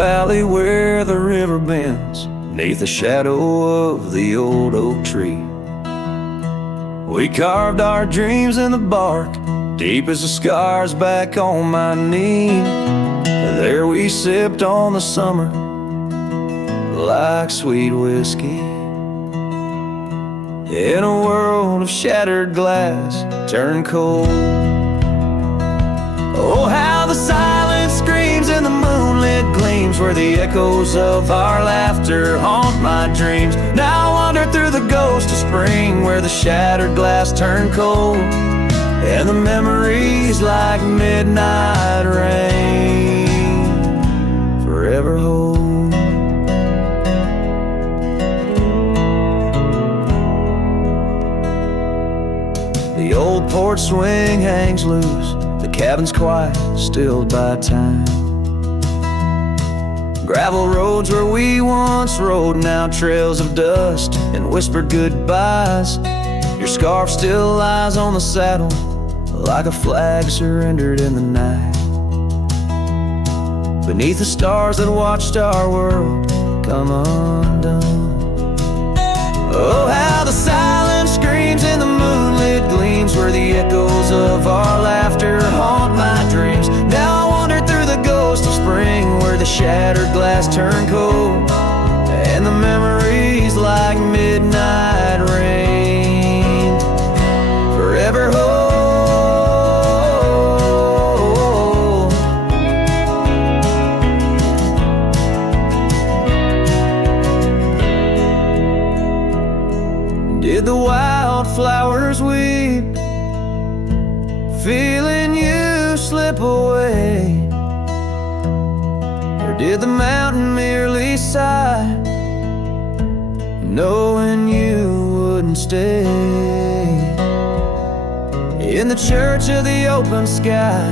valley where the river bends, 'neath the shadow of the old oak tree. We carved our dreams in the bark, deep as the scars back on my knee. There we sipped on the summer like sweet whiskey. In a world of shattered glass turned cold. Oh, how the silence screams and the moonlit gleams, where the echoes of our laughter haunt my dreams. Now I wander through the ghost of spring, where the shattered glass turned cold, and the memories like midnight rain forever hold. The old porch swing hangs loose, the cabin's quiet, stilled by time. Gravel roads where we once rode, now trails of dust and whispered goodbyes. Your scarf still lies on the saddle, like a flag surrendered in the night. Beneath the stars that watched our world come undone. Oh, how the silence screams and the moonlit gleams, where the echoes of our laughter haunt my dreams. Now I wander through the ghost of spring, where the shattered glass turned cold, and the memories like midnight rain forever hold. Did the wildflowers weep, feeling you slip away? Or did the mountain merely sigh, knowing you wouldn't stay? In the church of the open sky,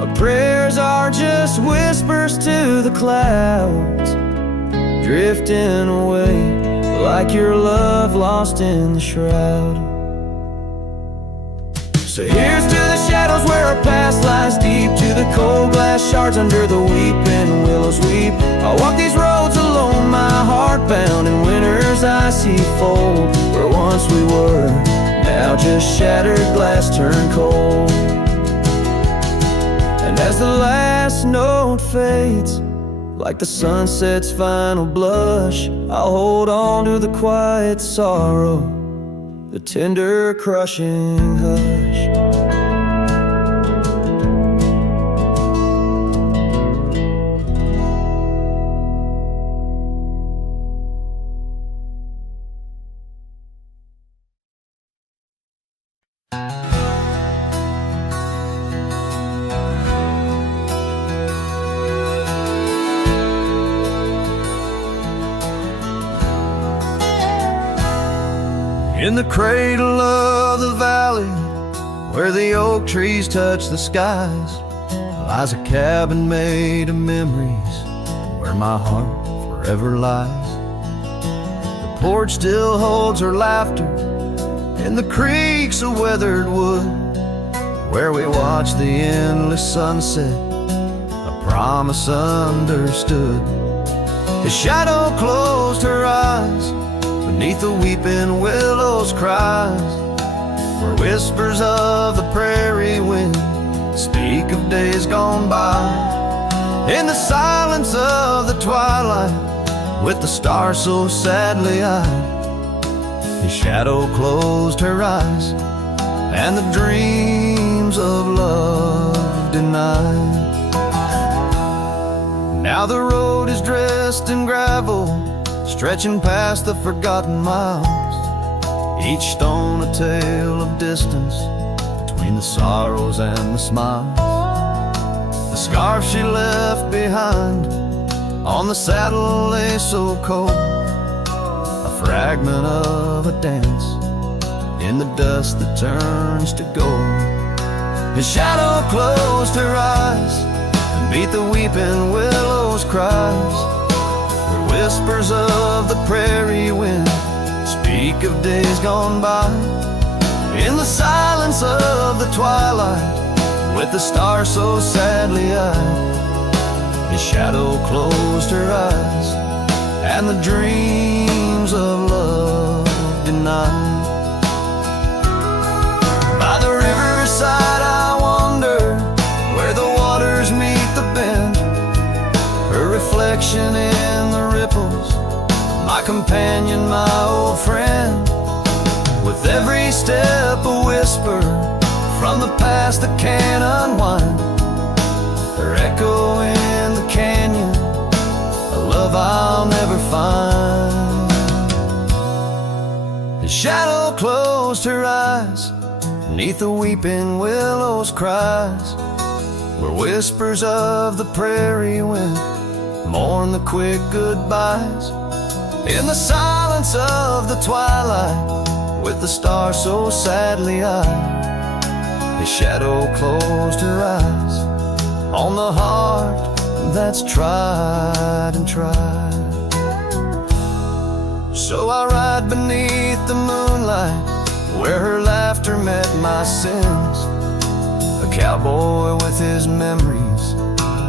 our prayers are just whispers to the clouds, drifting away like your love lost in the shroud. So here's to the shadows where our past lies deep, to the cold glass shards under the weeping willows weep. I'll walk these roads alone, my heart bound in winter's icy fold, where once we were, now just shattered glass turned cold. And as the last note fades, like the sunset's final blush, I'll hold on to the quiet sorrow, the tender crushing hush. In the cradle of the valley, where the oak trees touch the skies, lies a cabin made of memories, where my heart forever lies. The porch still holds her laughter, and the creaks of weathered wood, where we watch the endless sunset, a promise understood. His shadow closed her eyes, beneath the weeping willows cries, where whispers of the prairie wind speak of days gone by. In the silence of the twilight, with the stars so sadly eyed, his shadow closed her eyes, and the dreams of love denied. Now the road is dressed in gravel, stretching past the forgotten miles, each stone a tale of distance between the sorrows and the smiles. The scarf she left behind on the saddle lay so cold, a fragment of a dance in the dust that turns to gold. His shadow closed her eyes and beat the weeping willows' cries, whispers of the prairie wind speak of days gone by. In the silence of the twilight, with the stars so sadly eyed, His shadow closed her eyes, and the dreams of love denied. By the riverside I wander, where the waters meet the bend, her reflection in the ripples, my companion, my old friend. With every step a whisper from the past that can't unwind, her echo in the canyon, a love I'll never find. His shadow closed her eyes, neath the weeping willows cries, where whispers of the prairie wind mourn the quick goodbyes. In the silence of the twilight, with the stars so sadly eyed, his shadow closed her eyes on the heart that's tried and tried. So I ride beneath the moonlight, where her laughter met my sins, a cowboy with his memories,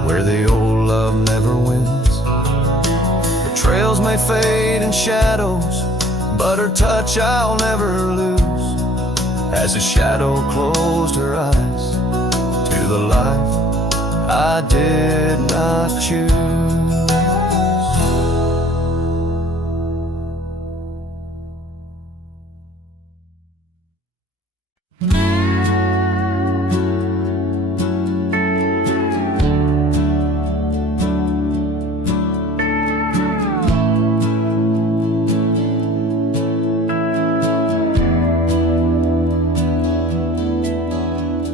where the old love never wins. The trails may fade in shadows, but her touch I'll never lose, as a shadow closed her eyes to the life I did not choose.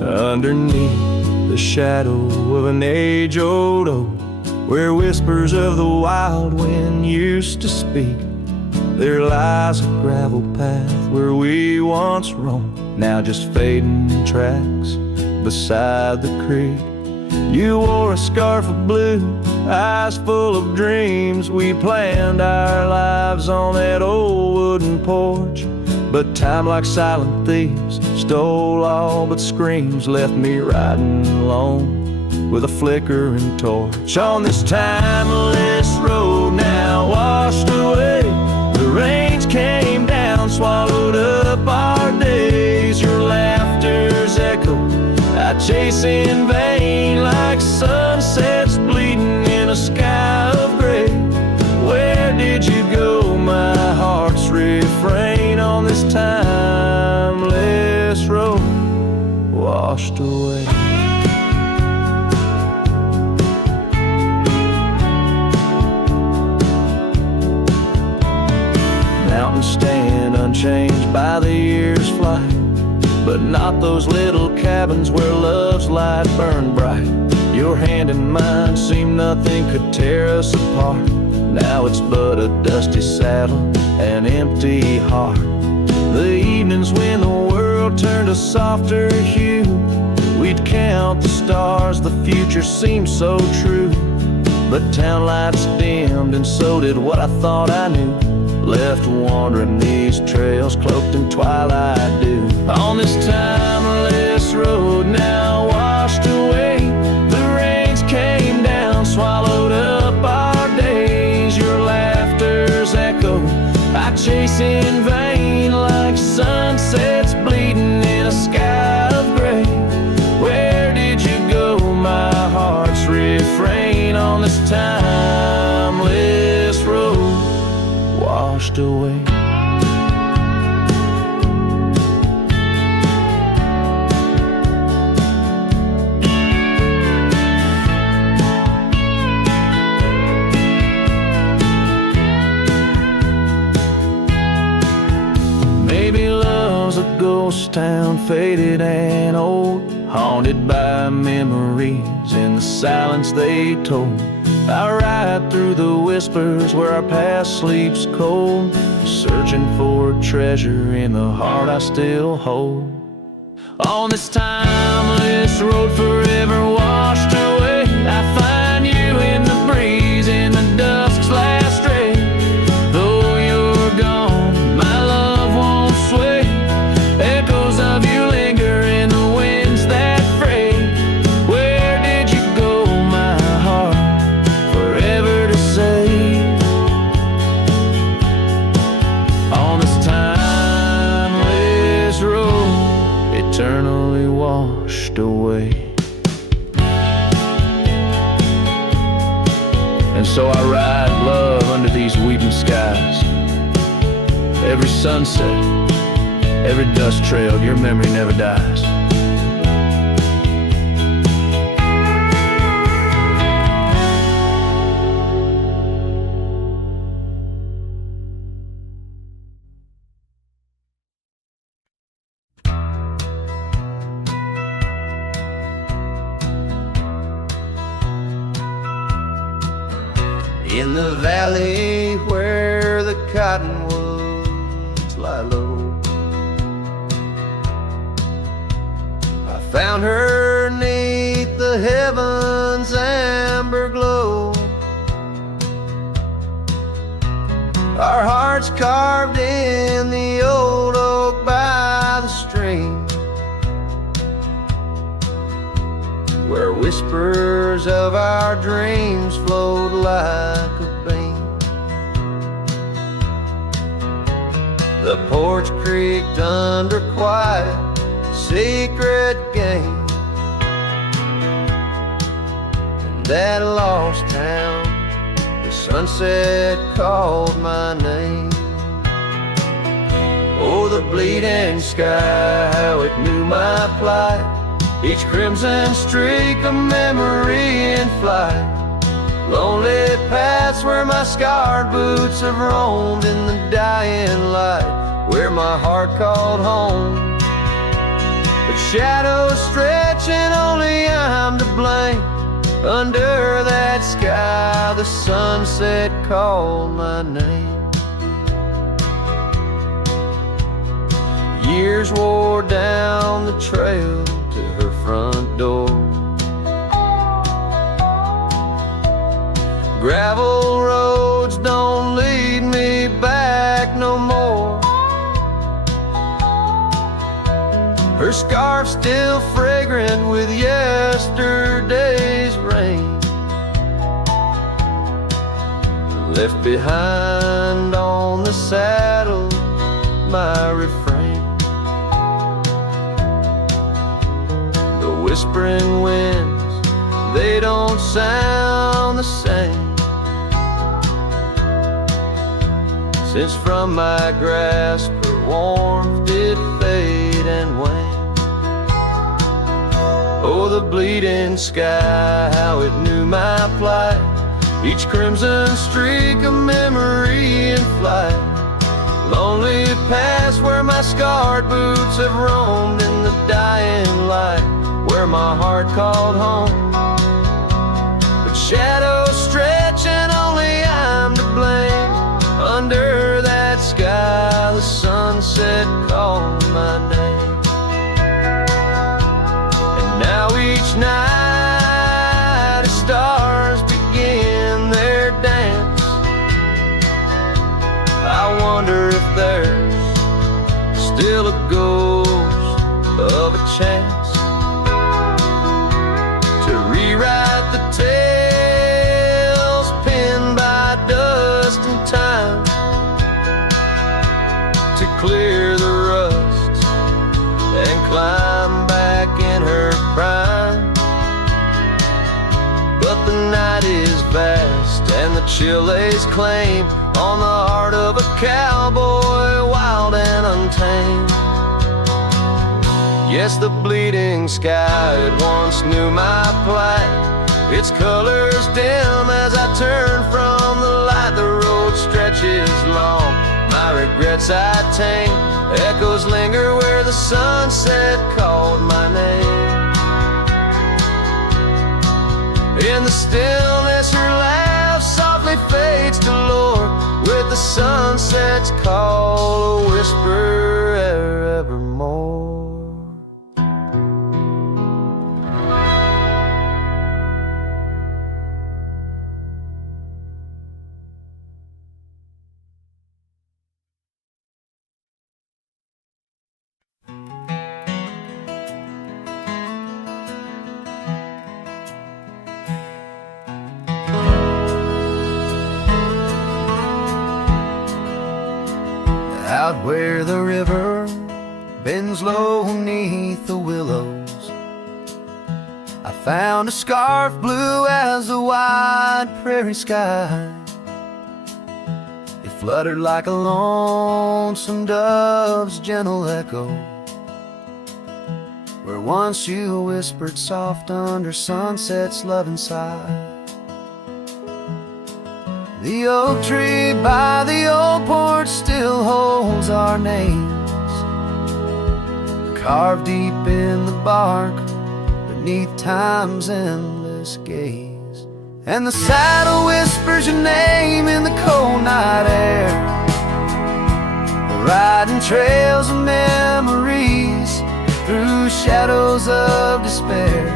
Underneath the shadow of an age-old oak, where whispers of the wild wind used to speak, there lies a gravel path where we once roamed, now just fading tracks beside the creek. You wore a scarf of blue, eyes full of dreams. We planned our lives on that old wooden porch, but time, like silent thieves, stole all but screams, left me riding alone with a flickering torch. On this timeless road now washed away, the rains came down, swallowed up our days. Your laughter's echo I chase in vain, like sunsets bleeding in a sky of gray. Where did you go, my heart's refrain, on this timeless road washed away? Mountains stand unchanged by the year's flight, but not those little cabins where love's light burned bright. Your hand in mine seemed nothing could tear us apart. Now it's but a dusty saddle, an empty heart. The evenings when the world turned a softer hue, we'd count the stars, the future seemed so true. But town lights dimmed, and so did what I thought I knew, left wandering these trails cloaked in twilight dew. On this timeless road now washed away, the rains came down, swallowed up our days. Your laughter's echo I chase in vain, like sunsets bleeding in a sky of gray. Where did you go, my heart's refrain, on this timeless road washed away? Maybe love's a ghost town, faded and old, haunted by memories in the silence they told. I ride through the whispers where our past sleeps cold, searching for a treasure in the heart I still hold. On this timeless road forever washed away, I find you in the breeze, in the dusk's last ray. Though you're gone, my love won't sway. Echoes of you linger in the winds that fray. Where did you go, my heart? And so I ride love under these weeping skies. Every sunset, every dust trail, your memory never dies. In the valley where the cottonwoods lie low, I found her 'neath the heavens' amber glow. Our hearts carved in the old oak by the stream, where whispers of our dreams flowed like a beam. The porch creaked under quiet, secret game. In that lost town, the sunset called my name. Oh, the bleeding sky, how it knew my plight. Each crimson streak a memory in flight. Lonely paths where my scarred boots have roamed in the dying light, where my heart called home. But shadows stretch and only I'm to blame. Under that sky the sunset called my name. Years wore down the trail to her front door. Gravel roads don't lead me back no more. Her scarf still fragrant with yesterday's rain, left behind on the saddle my refrain. The whispering winds, they don't sound the same, since from my grasp her warmth did fade and wane. Oh, the bleeding sky, how it knew my plight. Each crimson streak a memory in flight. Lonely paths where my scarred boots have roamed in the dying light, where my heart called home. But shadows stretch and only I'm to blame. Under that sky the sunset called my name. And now each night as stars begin their dance, I wonder if there's still a ghost of a chance to rewrite the tales pinned by dust and time, to clear the rust and climb back in her prime. But the night is vast and the chill lays claim on the heart of a cowboy, wild and untamed. Yes, the bleeding sky, it once knew my plight. Its colors dim as I turn from the light. The road stretches long, my regrets I tame. Echoes linger where the sunset called my name. In the stillness her laugh softly fades to lore, with the sunset's call a whisper evermore. Out where the river bends low 'neath the willows, I found a scarf blue as the wide prairie sky. It fluttered like a lonesome dove's gentle echo, where once you whispered soft under sunset's loving sigh. The oak tree by the old porch still holds our names, carved deep in the bark beneath time's endless gaze. And the saddle whispers your name in the cold night air, riding trails of memories through shadows of despair.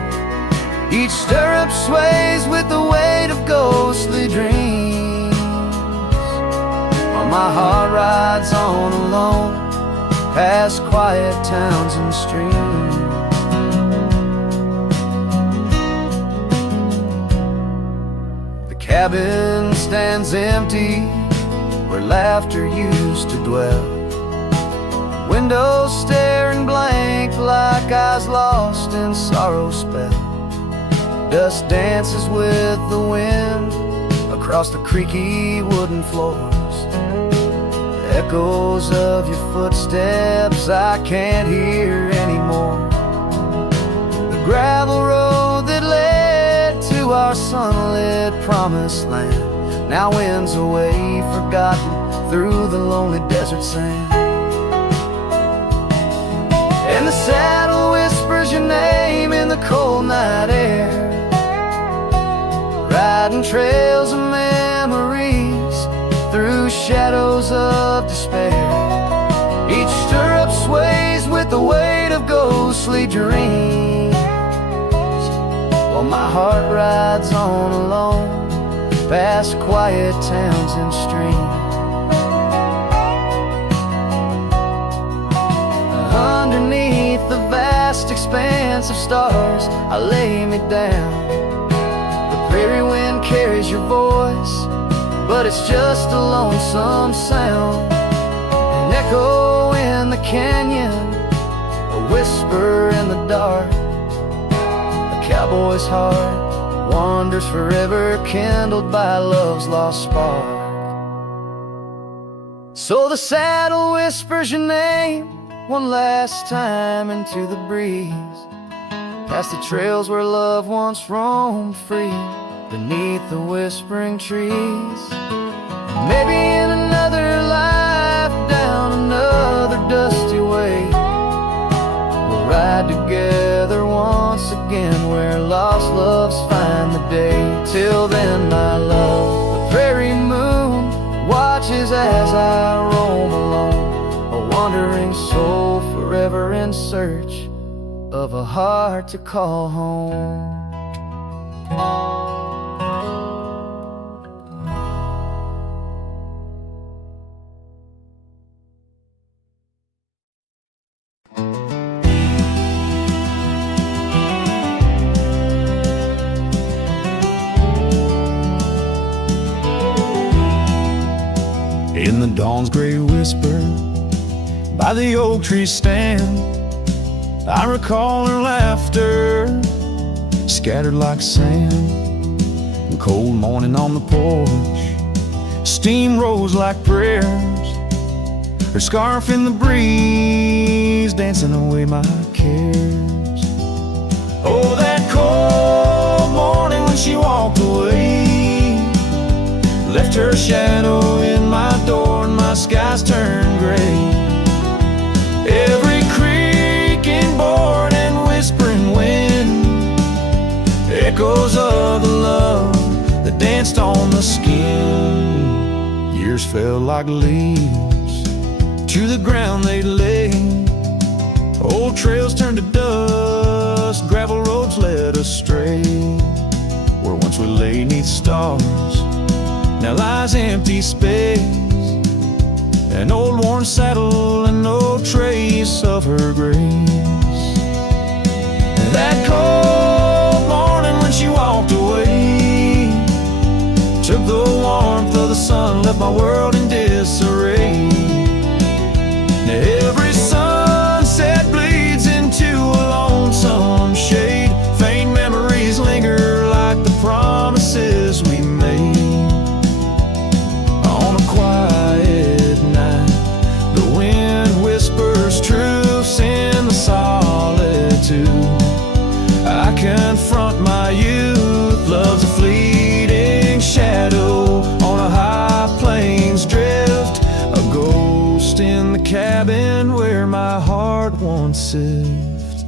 Each stirrup sways with the weight of ghostly dreams, while my heart rides on alone past quiet towns and streams. The cabin stands empty where laughter used to dwell, windows staring blank like eyes lost in sorrow's spell. Dust dances with the wind across the creaky wooden floors, echoes of your footsteps I can't hear anymore. The gravel road that led to our sunlit promised land now winds away forgotten through the lonely desert sand. And the saddle whispers your name in the cold night air, riding trails of memories through shadows of despair. Each stirrup sways with the weight of ghostly dreams, while my heart rides on alone past quiet towns and streams. Underneath the vast expanse of stars I lay me down. The prairie wind carries your voice, but it's just a lonesome sound, an echo in the canyon, a whisper in the dark. A cowboy's heart wanders forever, kindled by love's lost spark. So the saddle whispers your name one last time into the breeze, past the trails where love once roamed free beneath the whispering trees. Maybe in another life, down another dusty way, we'll ride together once again where lost loves find the day. Till then, my love, the prairie moon watches as I roam alone, a wandering soul forever in search of a heart to call home. In the dawn's gray whisper, by the oak tree stand, I recall her laughter, scattered like sand. And cold morning on the porch, steam rose like prayers, her scarf in the breeze, dancing away my cares. Oh, that cold morning when she walked away, left her shadow in my door and my skies turned gray. Every creaking board and whispering wind, echoes of the love that danced on the skin. Years fell like leaves to the ground they lay, old trails turned to dust, gravel roads led astray. Where once we lay 'neath stars, now lies empty space, an old worn saddle and no trace of her grace. That cold morning when she walked away, took the warmth of the sun, left my world in disarray. Now every sunset bleeds into a lonesome shade, faint memories once sift.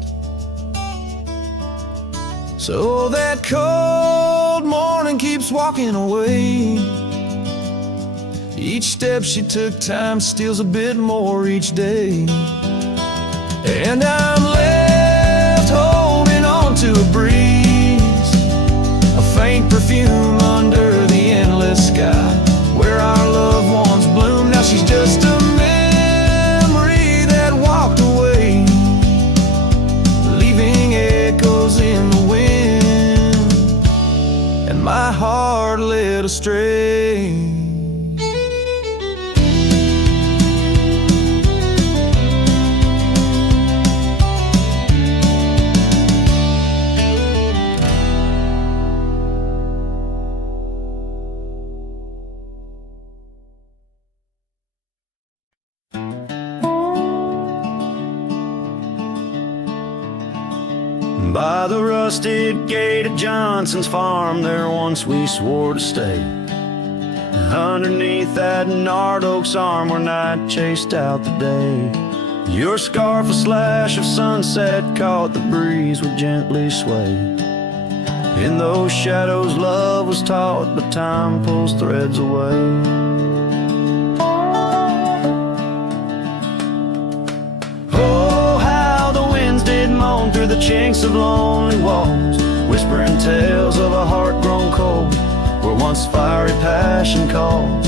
So that cold morning keeps walking away. Each step she took, time steals a bit more each day. And I'm left holding on to a breeze, a faint perfume under the endless sky, where our loved ones bloom. Now she's just a memory that walked away, leaving echoes in the wind, and my heart led astray. By the rusted gate at Johnson's farm, there once we swore to stay. Underneath that gnarled oak's arm, where night chased out the day. Your scarf, a slash of sunset, caught the breeze, would gently sway. In those shadows love was taught, but time pulls threads away. Through the chinks of lonely walls, whispering tales of a heart grown cold, where once fiery passion calls.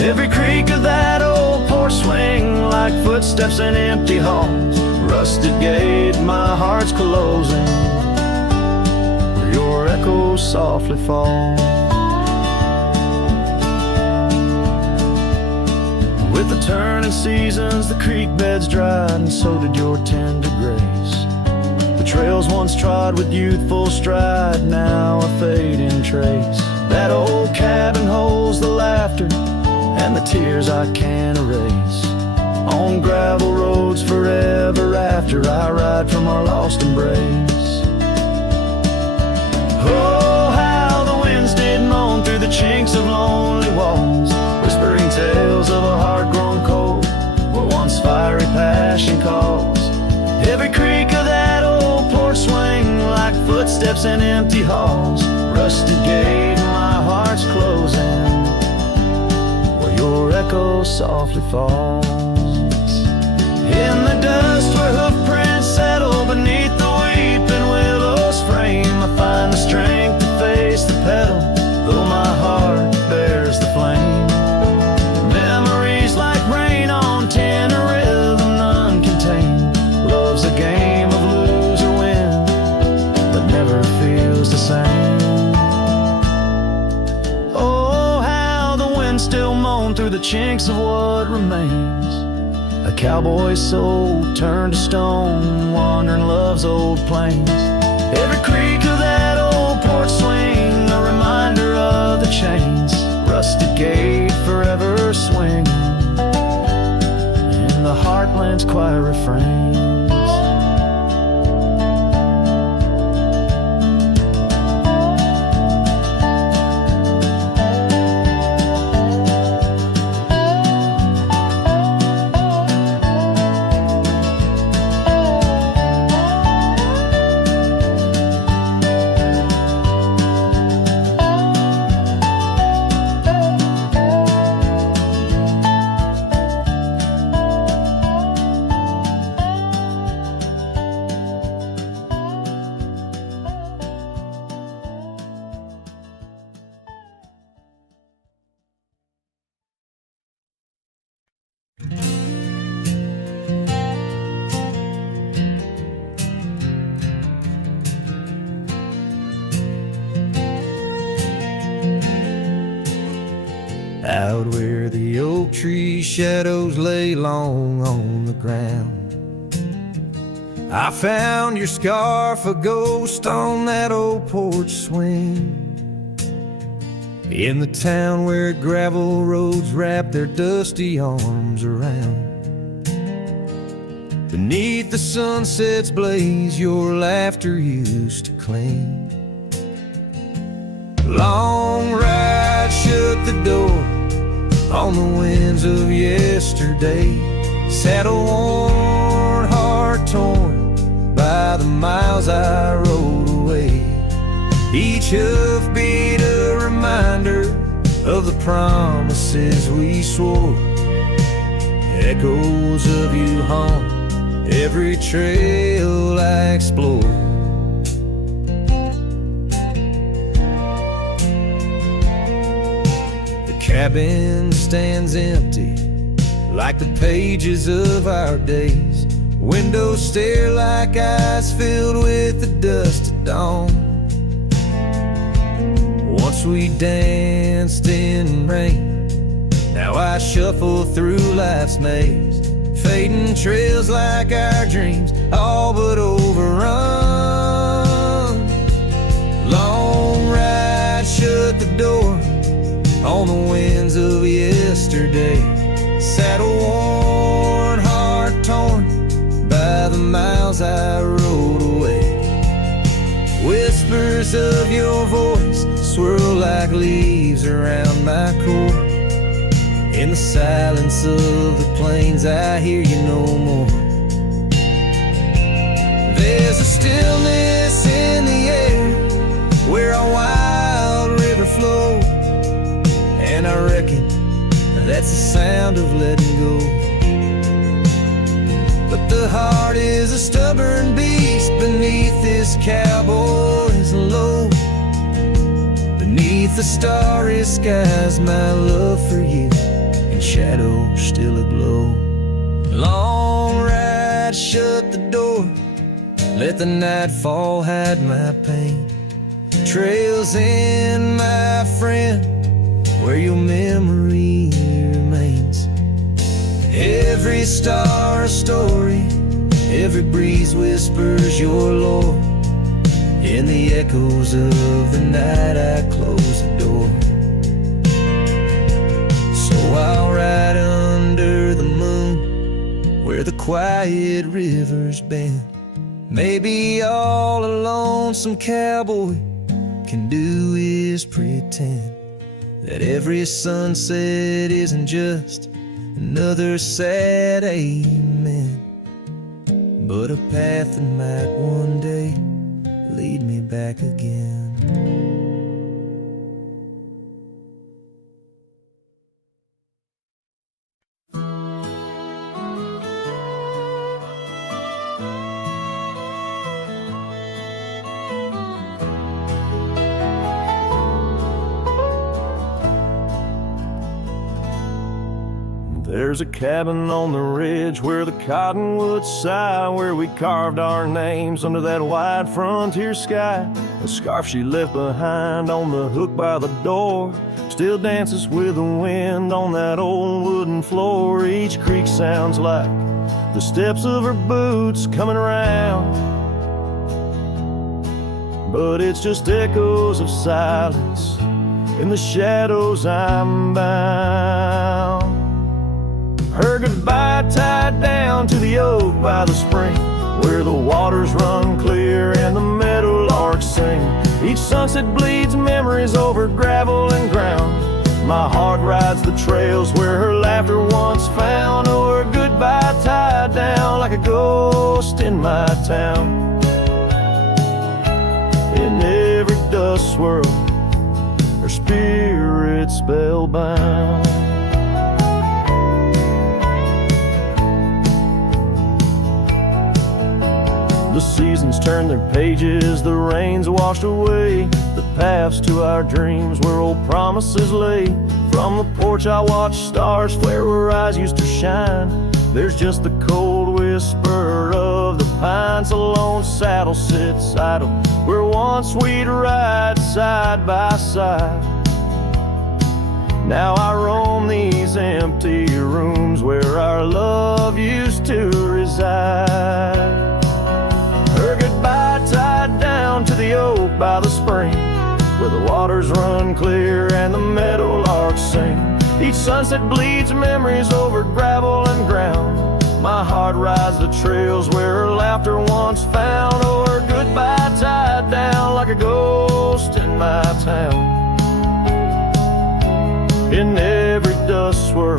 Every creak of that old porch swing, like footsteps in empty halls. Rusted gate, my heart's closing, where your echoes softly fall. With the turning seasons, the creek beds dried, and so did your tender grace. Trails once trod with youthful stride, now a fading trace. That old cabin holds the laughter and the tears I can't erase. On gravel roads forever after, I ride from our lost embrace. Oh, how the winds did moan through the chinks of lonely walls, whispering tales of a heart grown cold, where once fiery passion calls. Every creak of that old porch swing, like footsteps in empty halls. Rusted gate, my heart's closing, where your echo softly falls. In the dust where hoofprints settle beneath the weeping willow's frame, I find the strength to face the pedal, though my heart bears the flame. Memories like rain on tin, a rhythm none contain. Love's a game of lose or win, but never feels the same. Oh, how the wind still moan through the chinks of what remains. A cowboy's soul turned to stone, wandering love's old plains. Every creak of that old porch swing, a reminder of the chains. Rusted gate forever swinging in the heartland's quiet refrain. Out where the oak tree shadows lay long on the ground, I found your scarf, a ghost on that old porch swing. In the town where gravel roads wrap their dusty arms around, beneath the sunset's blaze, your laughter used to cling. Long ride shut the door on the winds of yesterday. Saddle worn, heart heart torn by the miles I rode away. Each hoofbeat a reminder of the promises we swore. Echoes of you haunt every trail I explore. The cabin stands empty like the pages of our days. Windows stare like eyes filled with the dust of dawn. Once we danced in rain, now I shuffle through life's maze. Fading trails like our dreams, all but overrun. Long ride, shut the door on the winds of yesterday. Saddle worn, heart torn by the miles I rode away. Whispers of your voice swirl like leaves around my core. In the silence of the plains I hear you no more. There's a stillness in the air where a wild river flows, and I reckon that's the sound of letting go. But the heart is a stubborn beast beneath this cowboy's load. Beneath the starry skies, my love for you in shadow still aglow. Long ride, shut the door, let the nightfall hide my pain. Trails in, my friend, where your memory remains. Every star a story, every breeze whispers your lore. In the echoes of the night I close the door. So I'll ride under the moon where the quiet rivers bend. Maybe all a lonesome cowboy can do is pretend that every sunset isn't just another sad amen, but a path that might one day lead me back again. There's a cabin on the ridge where the cottonwoods sigh, where we carved our names under that wide frontier sky. The scarf she left behind on the hook by the door still dances with the wind on that old wooden floor. Each creak sounds like the steps of her boots coming around, but it's just echoes of silence. In the shadows I'm bound. Her goodbye tied down to the oak by the spring, where the waters run clear and the meadowlarks sing. Each sunset bleeds memories over gravel and ground. My heart rides the trails where her laughter once found. Oh, her goodbye tied down like a ghost in my town. In every dust swirl, her spirit spellbound. The seasons turn their pages, the rains washed away the paths to our dreams where old promises lay. From the porch I watch stars flare where eyes used to shine. There's just the cold whisper of the pines. A lone saddle sits idle where once we'd ride side by side. Now I roam these empty rooms where our love used to reside. Her goodbye tied down to the oak by the spring, where the waters run clear and the meadowlarks sing. Each sunset bleeds memories over gravel and ground. My heart rides the trails where her laughter once found. Oh, her goodbye tied down like a ghost in my town. In every dust swirl,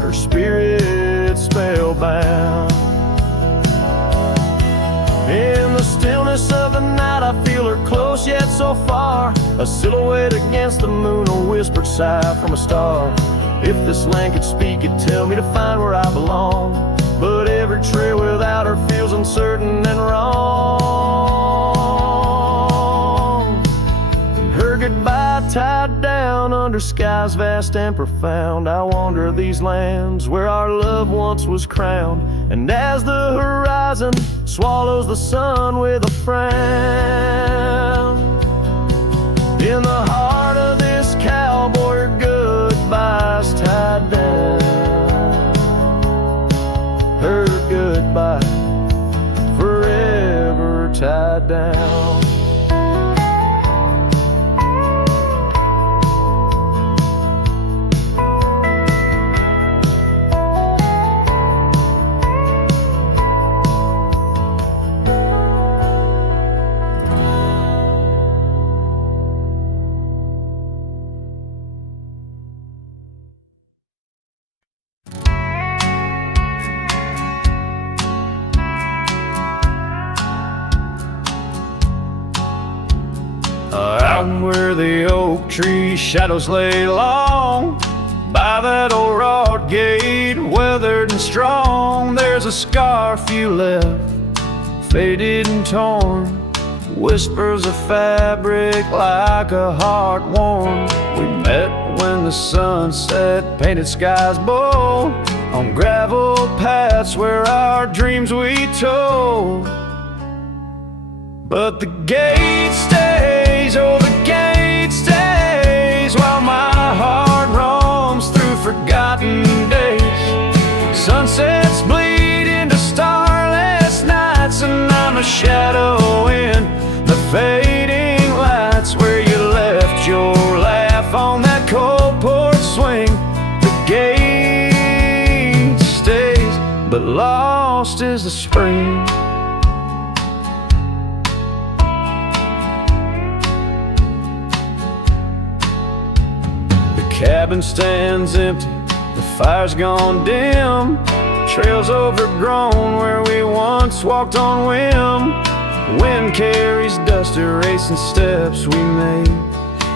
her spirit spellbound. us yet so far, a silhouette against the moon, a whispered sigh from a star. If this land could speak, it'd tell me to find where I belong. But every trail without her feels uncertain and wrong. And her goodbye tied down under skies vast and profound, I wander these lands where our love once was crowned. And as the horizon swallows the sun with a frown, in the heart of this cowboy, her goodbye's tied down. Her goodbye forever tied down. Out where the oak tree shadows lay long, by that old rod gate, weathered and strong, there's a scarf you left, faded and torn, whispers of fabric like a heart worn. We met when the sunset painted skies bold, on gravel paths where our dreams we told. But the gate stays, oh the gate stays, while my heart roams through forgotten days. Sunsets bleed into starless nights, and I'm a shadow in the fading lights, where you left your laugh on that cold porch swing. The gate stays, but lost is the spring. Cabin stands empty, the fire's gone dim, trails overgrown where we once walked on whim. Wind carries dust, erasing steps we made,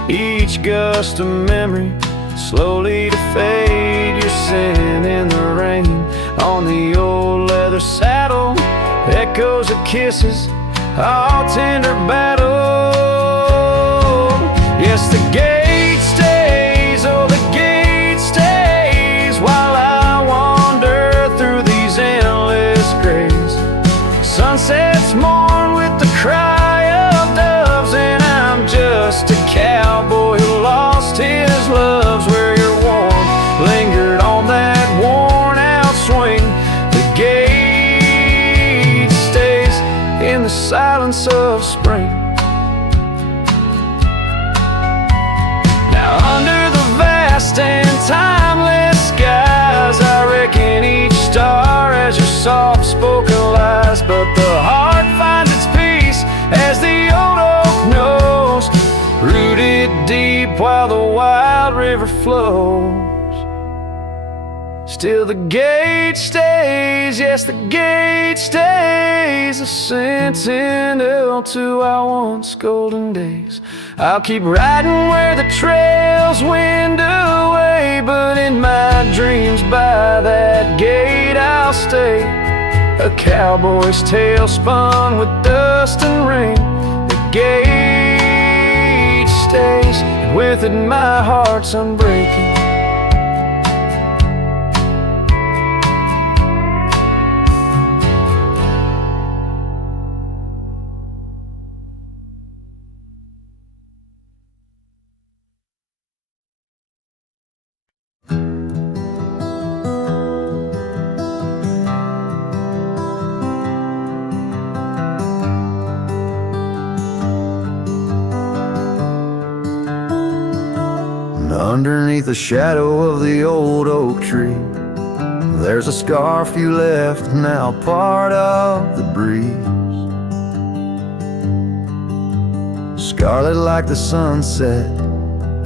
each gust a memory, slowly to fade. You're sitting in the rain on the old leather saddle, echoes of kisses, all tender battle. Yes, the gate stays, oh the gate stays, while I wander through these endless grays. Sunsets mourn with the cry of doves, and I'm just a cowboy who lost his loves, where your warmth lingered on that worn out swing. The gate stays in the silence of spring. And timeless skies, I reckon each star has your soft-spoken lies, but the heart finds its peace as the old oak knows, rooted deep while the wild river flows. Still the gate stays, yes the gate stays, a sentinel to our once golden days. I'll keep riding where the trails wind away, but in my dreams by that gate I'll stay. A cowboy's tale spun with dust and rain. The gate stays, and with it my heart's unbreaking. Underneath the shadow of the old oak tree, there's a scarf you left, now part of the breeze. Scarlet like the sunset,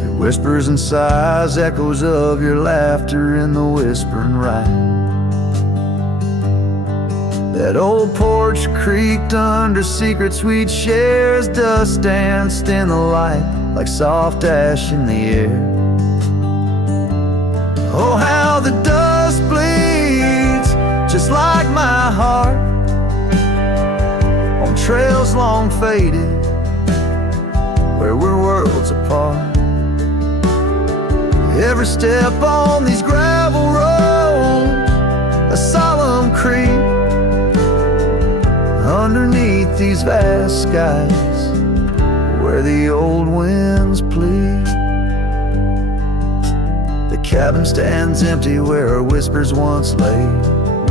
it whispers and sighs, echoes of your laughter in the whispering rhyme. That old porch creaked under secrets we'd share as dust danced in the light like soft ash in the air. Oh, how the dust bleeds just like my heart on trails long faded where we're worlds apart. Every step on these gravel roads, a solemn creep underneath these vast skies where the old winds plead. The cabin stands empty where our whispers once lay,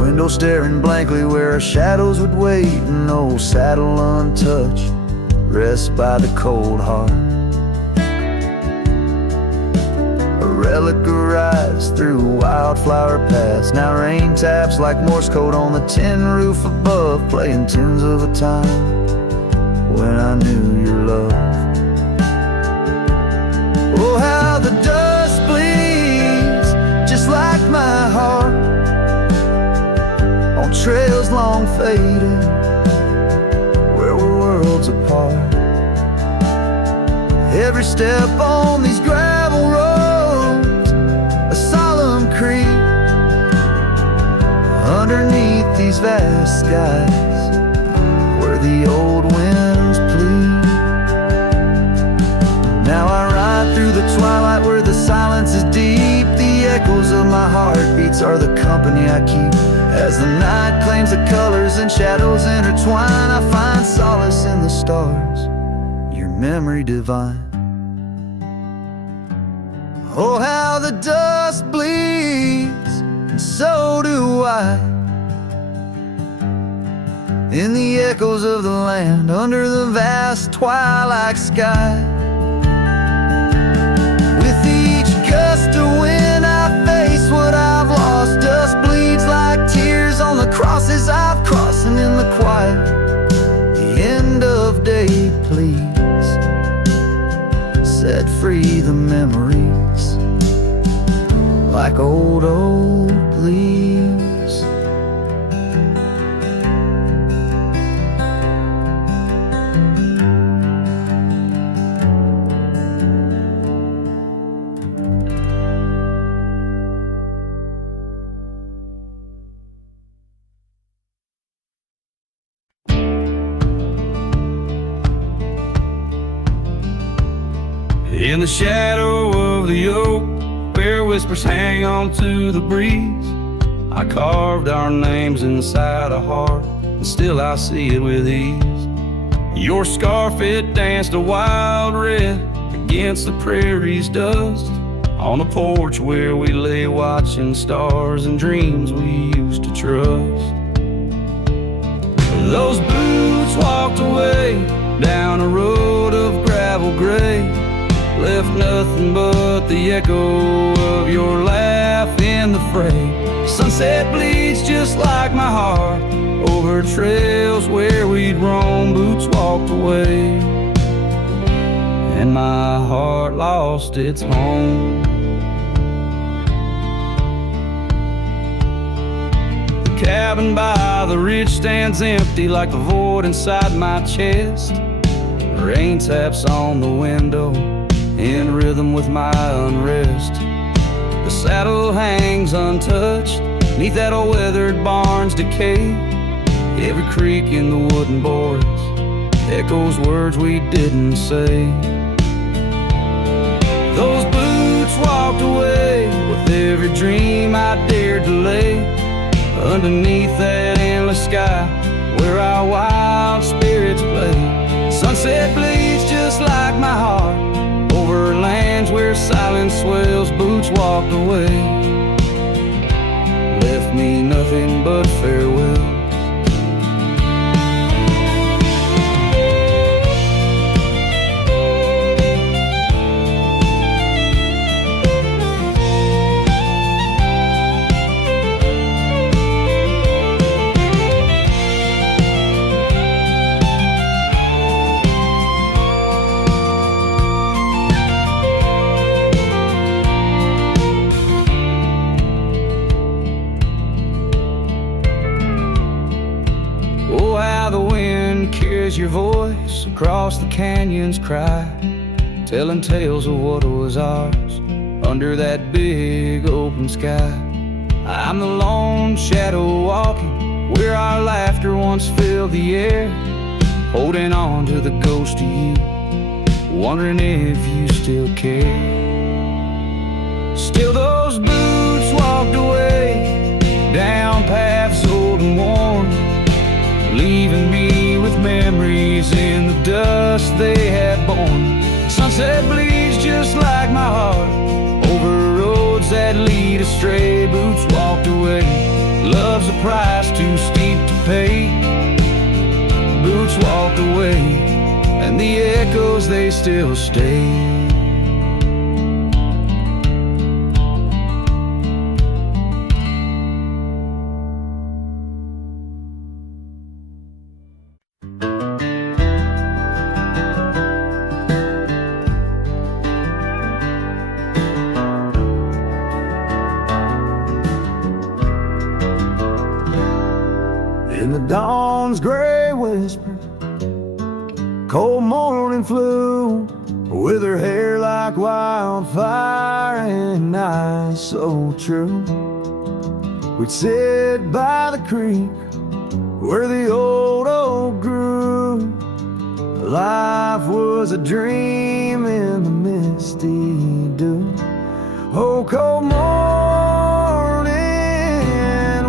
window staring blankly where our shadows would wait. An old saddle untouched rests by the cold heart. A relic arrives through wildflower paths. Now rain taps like Morse code on the tin roof above, playing tunes of a time when I knew your love. Oh, how the dust bleeds just like my heart on trails long faded where we're worlds apart. Every step on these gravel roads, a solemn creep underneath these vast skies where the old winds plead. Now I ride through the twilight where the silence is deep. The echoes of my heartbeats are the company I keep. As the night claims the colors and shadows intertwine, I find solace in the stars, your memory divine. Oh, how the dust bleeds, and so do I, in the echoes of the land under the vast twilight sky. With each gust of wind I face what I've lost. Dust bleeds like tears on the crosses I've crossed. And in the quiet, the end of day please set free the memories like old leaves. In the shadow of the oak, where whispers hang on to the breeze, I carved our names inside a heart, and still I see it with ease. Your scarf, it danced a wild red against the prairie's dust, on a porch where we lay watching stars and dreams we used to trust. Those boots walked away down a road of gravel gray, left nothing but the echo of your laugh in the fray. Sunset bleeds just like my heart over trails where we'd roam. Boots walked away and my heart lost its home. The cabin by the ridge stands empty like the void inside my chest. Rain taps on the window in rhythm with my unrest. The saddle hangs untouched neath that old weathered barn's decay. Every creak in the wooden boards echoes words we didn't say. Those boots walked away with every dream I dared to lay underneath that endless sky where our wild spirits play. Sunset bleeds just like my heart over lands where silence swells. Boots walked away, left me nothing but farewell. raise your voice across the canyon's cry, telling tales of what was ours under that big open sky. I'm the lone shadow walking where our laughter once filled the air, holding on to the ghost of you, wondering if you still care. Still those boots walked away down paths old and worn, leaving me with memories in the dust they had borne. Sunset bleeds just like my heart over roads that lead astray. Boots walked away, love's a price too steep to pay. Boots walked away, and the echoes they still stay. In the dawn's gray whisper, cold morning flew, with her hair like wildfire and eyes so true. We'd sit by the creek where the old oak grew. Life was a dream in the misty dew. Oh, cold morning,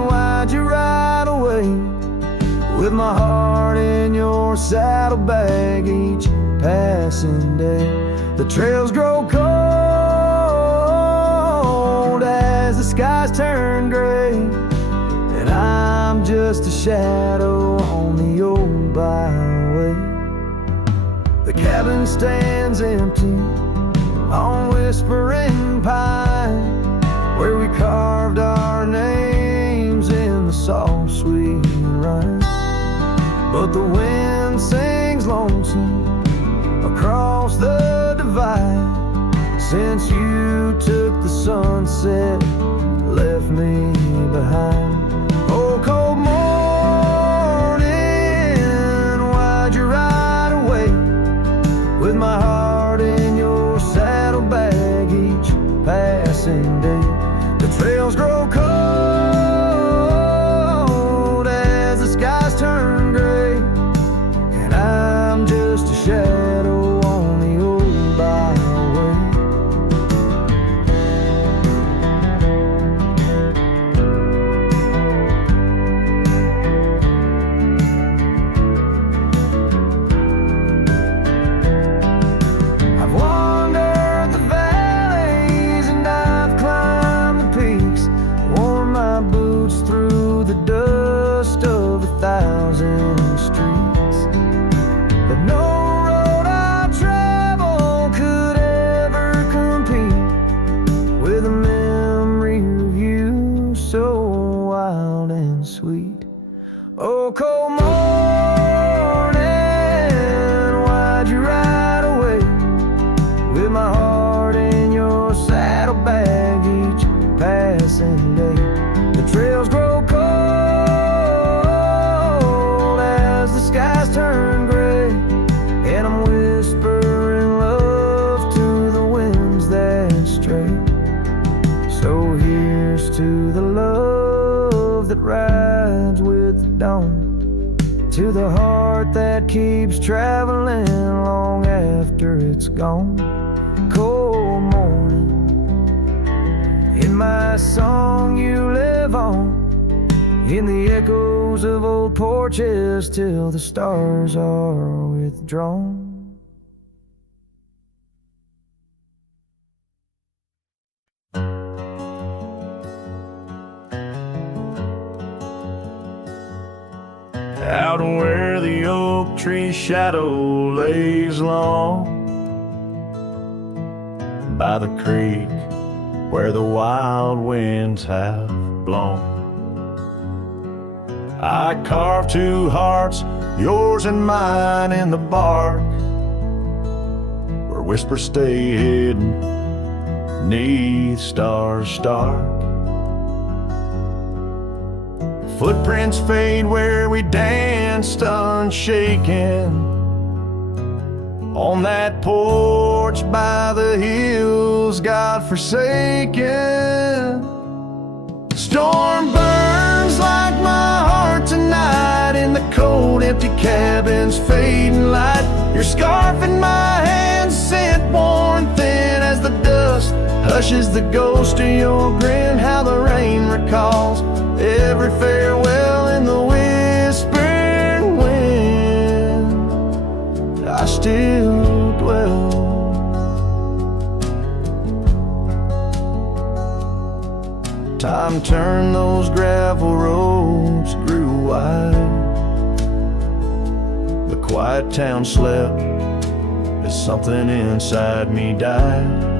why'd you ride away? With my heart in your saddlebag each passing day. The trails grow cold as the skies turn gray, and I'm just a shadow on the old byway. The cabin stands empty on Whispering Pine, where we carved our names in the soft sweet rime. But the wind sings lonesome across the divide, since you took the sunset, left me behind. Oh, cold morning, why'd you ride away? With my heart in your saddlebag each passing day. The trails grow cold as the skies turn gray, and I'm just a shadow on the old byway. I've wandered the valleys and I've climbed the peaks, worn my boots through the dust of 1,000 streets, but no road I travel could ever compete with a memory of you so wild and sweet. Oh, cold morning, why'd you ride away? With my heart in your saddlebag each passing day. The trails grow cold as the skies turn gray, and I'm whispering love to the winds that stray. So here's to the love that rides with the dawn, to the heart that keeps traveling long after it's gone. Cold morning, in my song you live on, in the echoes of old porches till the stars are withdrawn. Out where the oak tree shadow lays long, by the creek where the wild winds have blown, I carved two hearts, yours and mine, in the bark, where whispers stay hidden 'neath stars stark. Footprints fade where we danced unshaken. On that porch by the hills, God-forsaken. Storm burns like my heart tonight in the cold, empty cabin's fading light. Your scarf in my hand, scent worn thin as the dust hushes the ghost of your grin. How the rain recalls every farewell in the whispering wind. I still dwell. Time turned those gravel roads grew wide. The quiet town slept as something inside me died.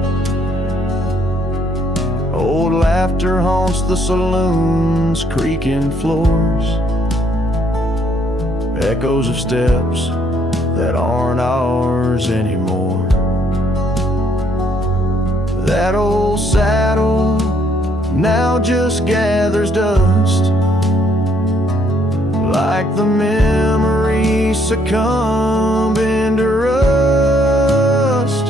Old laughter haunts the saloon's creaking floors. Echoes of steps that aren't ours anymore. That old saddle now just gathers dust, like the memories succumbing to rust.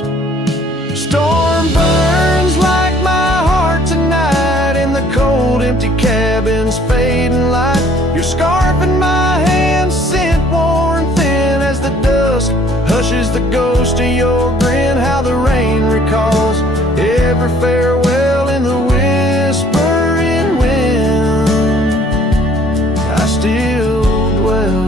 Storm burns like my heart tonight in the cold, empty cabin's fading light. Your scarf in my hand, scent worn thin as the dusk hushes the ghost of your grin. How the rain recalls every farewell in the whispering wind. I still dwell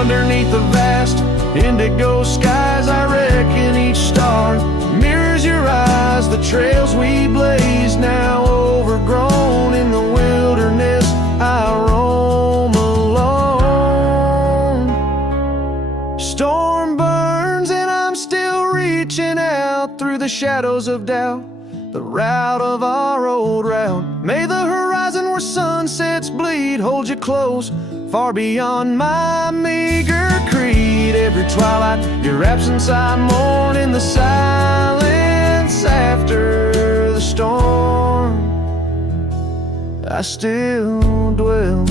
underneath the vast indigo skies. I reckon each star mirrors your eyes. The trails we blaze now overgrown in the wilderness. I roam alone. Storm burns and I'm still reaching out through the shadows of doubt, the route of our old route. May the horizon where sunsets bleed hold you close, far beyond my meager creed. Every twilight, your absence I mourn in the silence after the storm. I still dwell.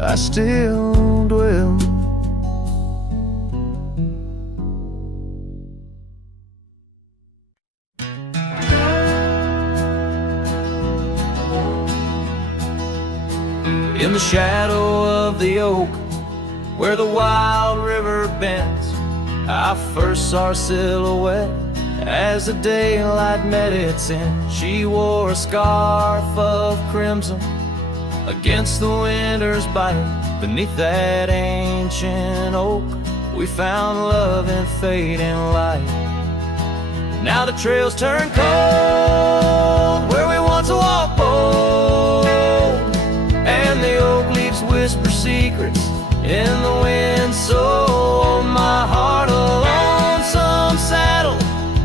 I still dwell. In the shadow of the oak, where the wild river bends, I first saw her silhouette as the daylight met its end. She wore a scarf of crimson against the winter's bite. Beneath that ancient oak, we found love in fading light. Now the trails turn cold where we once walked bold, and the oak leaves whisper secrets in the wind. So my heart a lonesome saddle,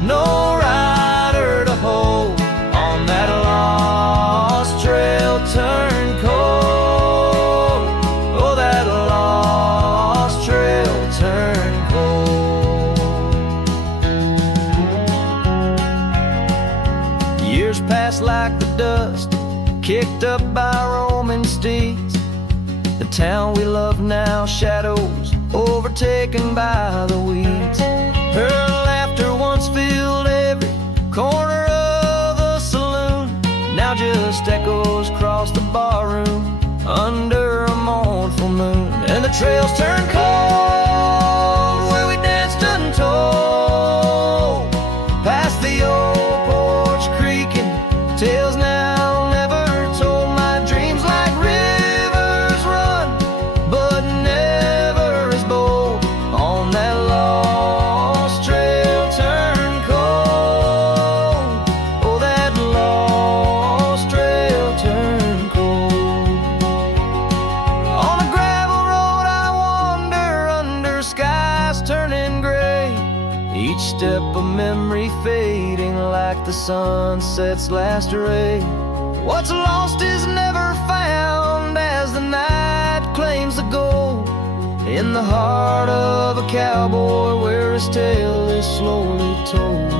no rider to hold. On that lost trail turn cold. Oh, that lost trail turn cold. Years pass like the dust kicked up by Roman steeds. The town we love now shadows overtaken by the weeds. Her laughter once filled every corner of the saloon, now just echoes across the barroom under a mournful moon. And the trails turn cold where we danced untold, past the old porch creaking, tales now never told. My dreams like rivers run, but never as bold. On that lost trail turn cold. Oh, that lost trail turn cold. On a gravel road I wander under skies turning gray, each step a memory fading like the sunset's last ray. What's lost is never found as the night claims the gold. In the heart of a cowboy where his tale is slowly told.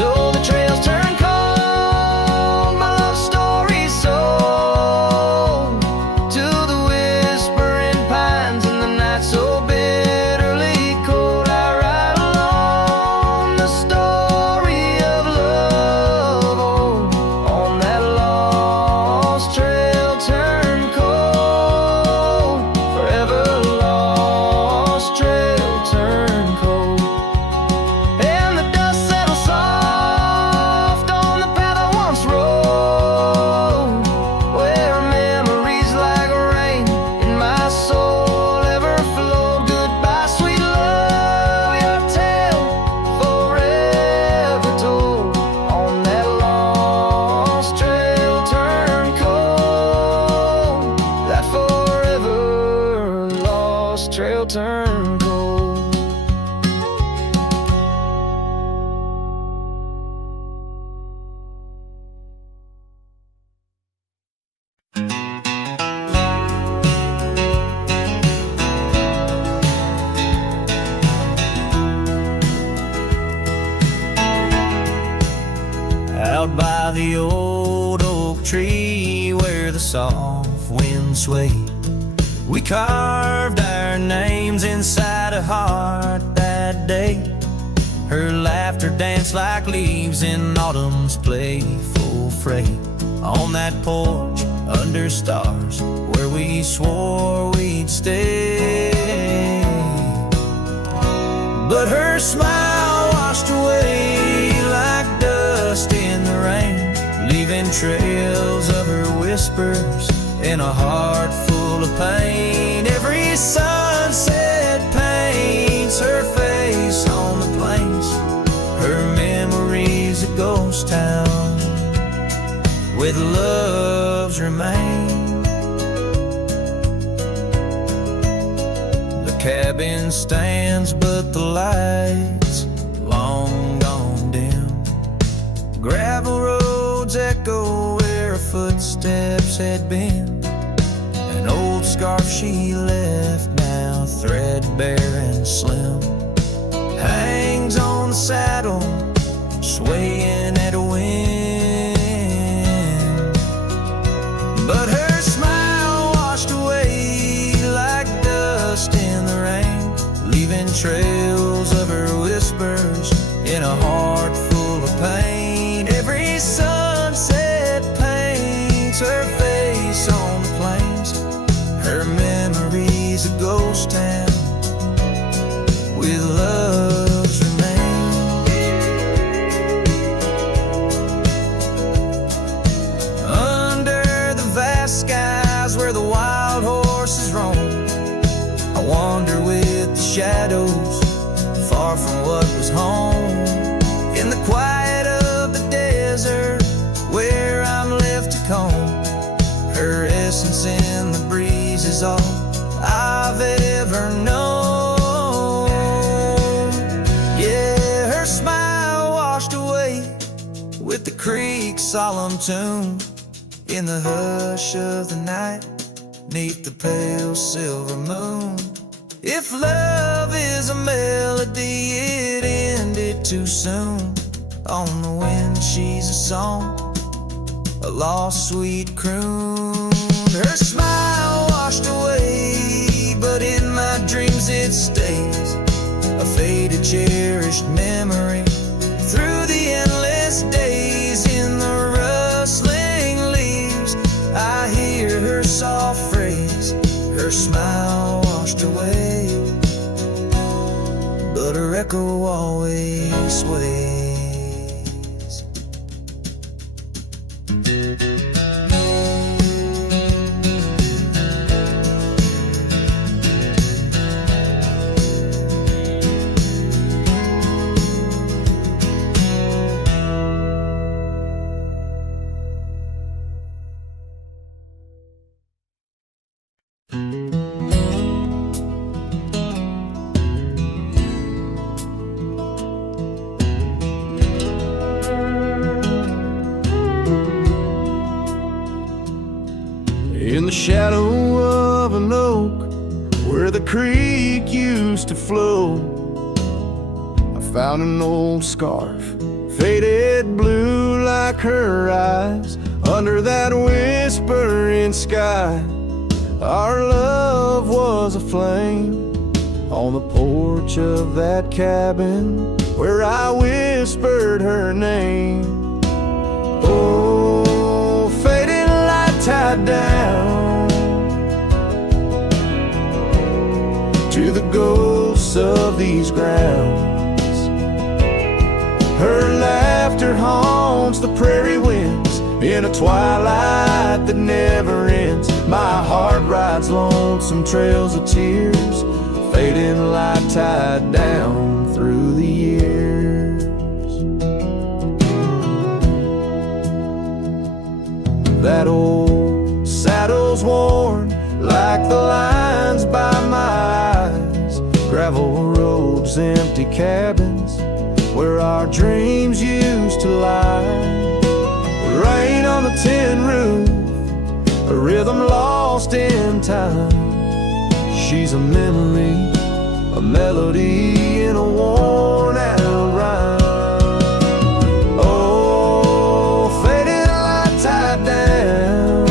So the trails turn cold, my love story's sold to the whispering pines in the night so bitterly cold. I ride along the story of love, oh, on that lost trail turn cold, forever lost trail turn cold. And the dust settles soft on the path I once rode, where memories like rain in my soul ever flowed. Goodbye, sweet love, your tale forever told, on that lost trail turn cold, that forever lost trail turn cold. Out by the old oak tree where the soft wind swayed, we carved our names inside a heart that day. Her laughter danced like leaves in autumn's playful fray. On that porch under stars where we swore we'd stay. But her smile washed away like dust in the rain, leaving trails of her whispers in a heart full of pain. Every sunset paints her face on the plains, her memories a ghost town with love's remain. The cabin stands but the lights long gone dim. Gravel roads echo where her footsteps had been. An old scarf she left, now threadbare and slim, hangs on the saddle, swaying at a wind. But her smile washed away like dust in the rain, leaving trails of her whispers in a heart full of pain. Every sunset paints her face on the plains, her memories a ghost town with love's remains. Under the vast skies where the wild horses roam, I wander with the shadows, far from what was home. In the quiet of the desert where I'm left to comb, her essence in the breeze is all I've ever known. Yeah, her smile washed away with the creek's solemn tune. In the hush of the night, neath the pale silver moon. If love is a melody, it ended too soon. On the wind she's a song, a lost sweet croon. Her smile washed away, but in my dreams it stays, a faded cherished memory through the endless days. In the rustling leaves I hear her soft phrase, her smile washed away, but her echo always sways. In the shadow of an oak where the creek used to flow, I found an old scarf faded blue like her eyes. Under that whispering sky, our love was a flame. On the porch of that cabin where I whispered her name. Oh, fading light tied down to the ghosts of these grounds. Her laughter haunts the prairie winds in a twilight that never ends. My heart rides lonesome trails of tears, fading light tied down through the years. That old saddle's worn like the lines by my eyes. Gravel roads, empty cabins where our dreams used to lie. Rain on the tin roof, a rhythm lost in time. She's a memory, a melody in a worn out rhyme. Oh, faded light tied down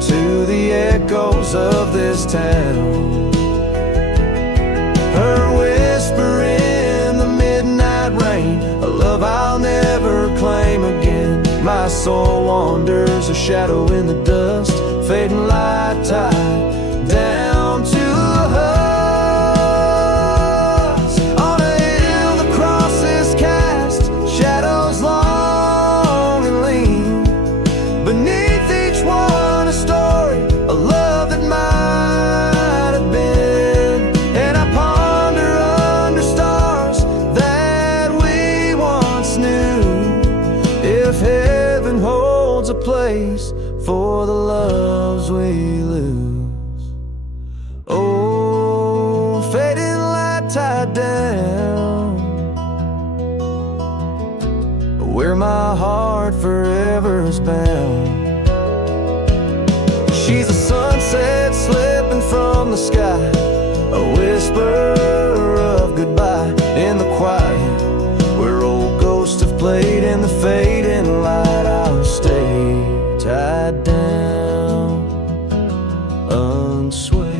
to the echoes of this town. Her whisper in the midnight rain, a love I'll never claim again. My soul wanders, a shadow in the dust, fading light tied down to a husk. On a hill the cross is cast, shadows long and lean. Beneath each one a story, a love that might have been. And I ponder under stars that we once knew, if heaven holds a place for the loves we lose. Oh, fading light tied down where my heart forever is bound. She's a sunset slipping from the sky, a whisper of goodbye in the quiet where old ghosts have played in the fading light. I'll stay tied down, unswayed.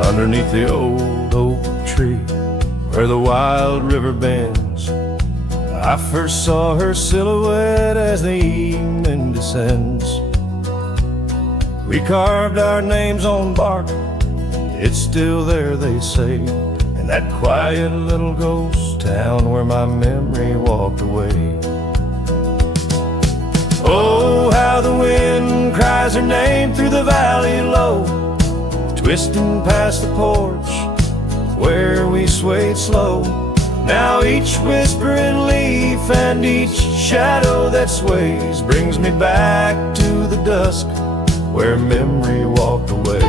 Underneath the old oak tree where the wild river bends, I first saw her silhouette as the evening descends. We carved our names on bark, it's still there they say, in that quiet little ghost town where my memory walked away. Oh, how the wind cries her name through the valley low, twisting past the porch where we swayed slow. Now each whispering leaf and each shadow that sways brings me back to the dusk where memory walked away.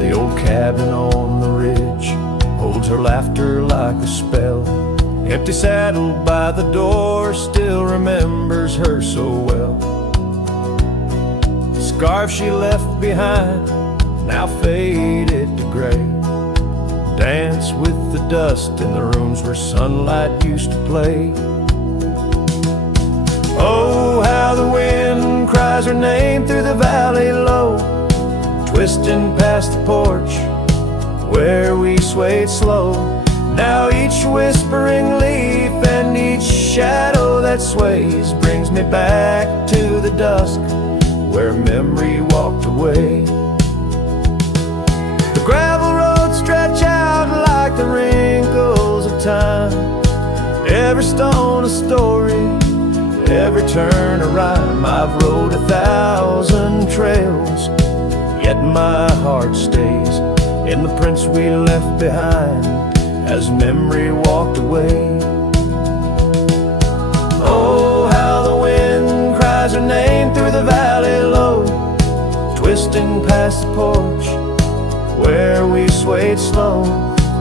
The old cabin on the ridge holds her laughter like a spell. Empty saddle by the door still remembers her so well. The scarf she left behind, now faded to gray, dance with the dust in the rooms where sunlight used to play. Oh, how the wind cries her name through the valley low, twisting past the porch where we swayed slow. Now each whispering leaf and each shadow that sways brings me back to the dusk where memory walked away. The gravel roads stretch out like the wrinkles of time, every stone a story, every turn a rhyme. I've rode 1,000 trails, yet my heart stays in the print footprints we left behind as memory walked away. Oh, how the wind cries her name through the valley low, twisting past the porch where we swayed slow.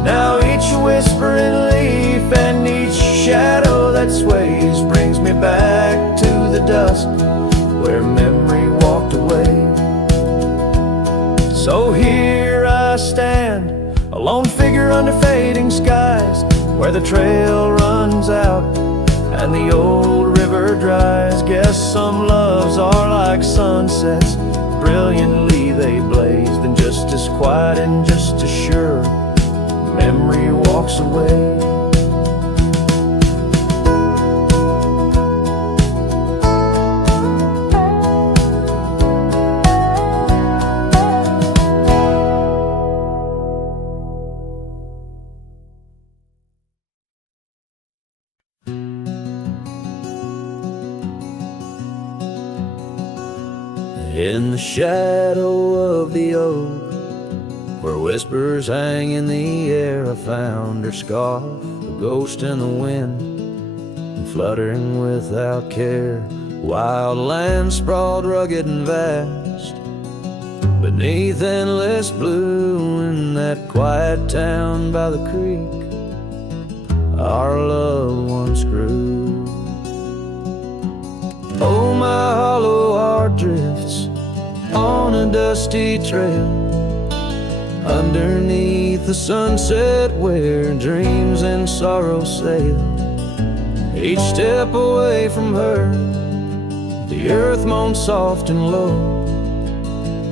Now each whispering leaf and each shadow that sways brings me back to the dusk where memory walked away. So here I stand, a lone figure under fading skies, where the trail runs out and the old river dries. Guess some loves are like sunsets, brilliantly they blaze, then just as quiet and just as sure memory walks away. In the shadow of the oak, where whispers hang in the air, I found her scarf, a ghost in the wind, and fluttering without care. Wild land sprawled rugged and vast, beneath endless blue. In that quiet town by the creek, our love once grew. Oh, my hollow heart drifts on a dusty trail, underneath the sunset where dreams and sorrow sail. Each step away from her, the earth moans soft and low,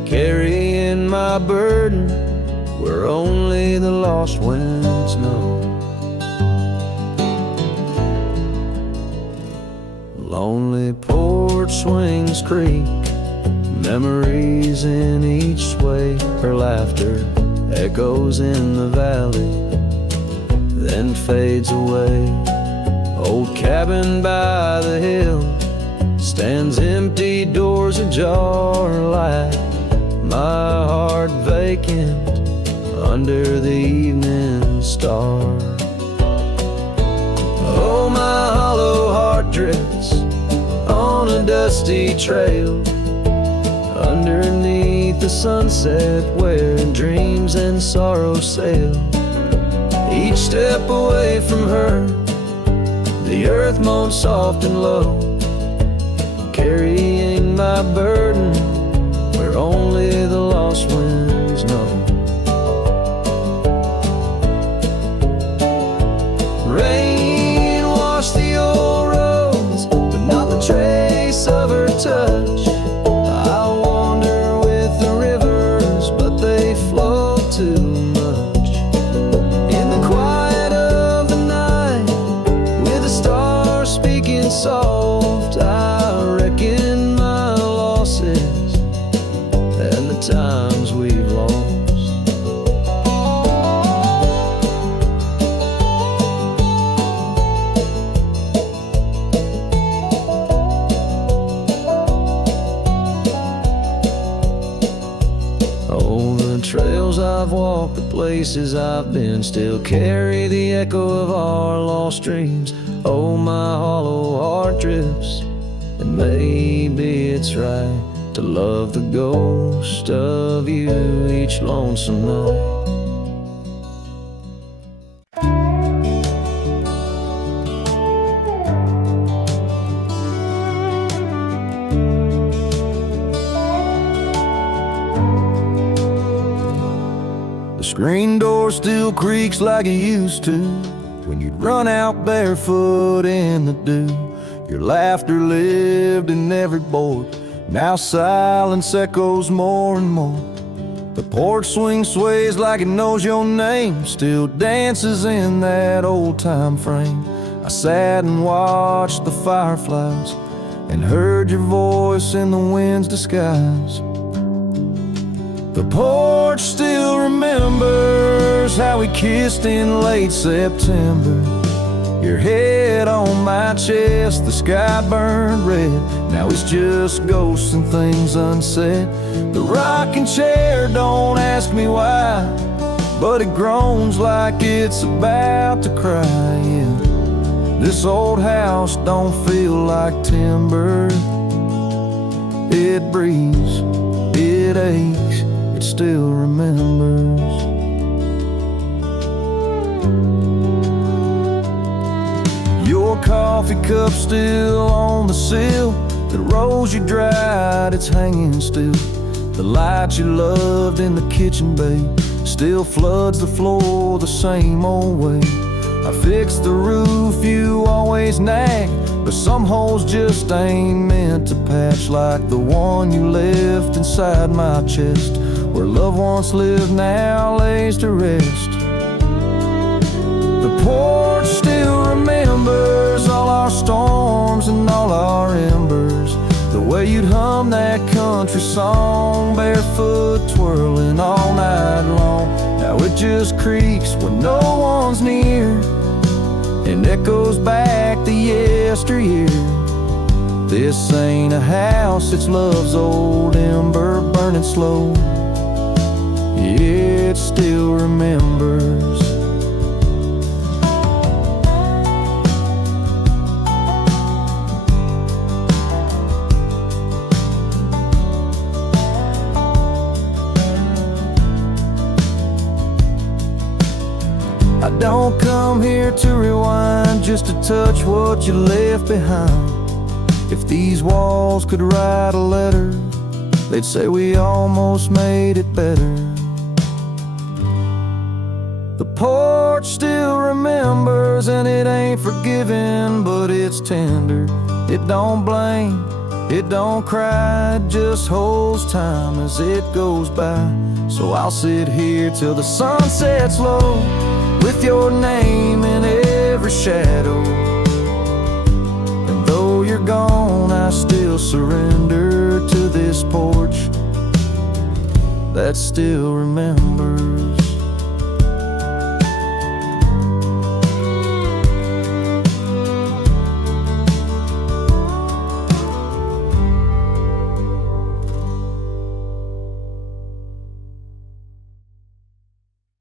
carrying my burden where only the lost winds know. Lonely porch swings creak, memories in each sway. Her laughter echoes in the valley, then fades away. Old cabin by the hill stands empty, doors ajar, light my heart vacant under the evening star. Oh, my hollow heart drifts on a dusty trail, underneath the sunset where dreams and sorrow sail. Each step away from her, the earth moans soft and low, carrying my burden where only the lost winds know. Rain washed the old roads, but not the trace of her touch. I'll wander with the rivers, but they flow too much. In the quiet of the night, with the stars speaking soft, I reckon my losses and the times we've lost. Oh, the trails I've walked, the places I've been, still carry the echo of our lost dreams. Oh, my hollow heart drifts, and maybe it's right to love the ghost of you each lonesome night. The screen door still creaks like it used to when you'd run out barefoot in the dew. Your laughter lived in every board, now silence echoes more and more. The porch swing sways like it knows your name, still dances in that old-time frame. I sat and watched the fireflies and heard your voice in the wind's disguise. The porch still remembers how we kissed in late September. Your head on my chest, the sky burned red. Now it's just ghosts and things unsaid. The rocking chair, don't ask me why. but it groans like it's about to cry. Yeah. This old house don't feel like timber. It breathes, it aches, it still remembers. Your coffee cup still on the sill. The rose you dried, it's hanging still. The light you loved in the kitchen bay still floods the floor the same old way. I fixed the roof, you always nag, but some holes just ain't meant to patch, like the one you left inside my chest, where love once lived now lays to rest. The porch still remembers all our storms and all our embers, the way you'd hum that country song, barefoot twirling all night long. Now it just creaks when no one's near and echoes back to yesteryear. This ain't a house, it's love's old ember burning slow. It still remembers. I don't come here to rewind, just to touch what you left behind. If these walls could write a letter, they'd say we almost made it better. The porch still remembers, and it ain't forgiving, but it's tender. It don't blame, it don't cry, it just holds time as it goes by. So I'll sit here till the sun sets low, with your name in every shadow. And though you're gone, I still surrender to this porch that still remembers.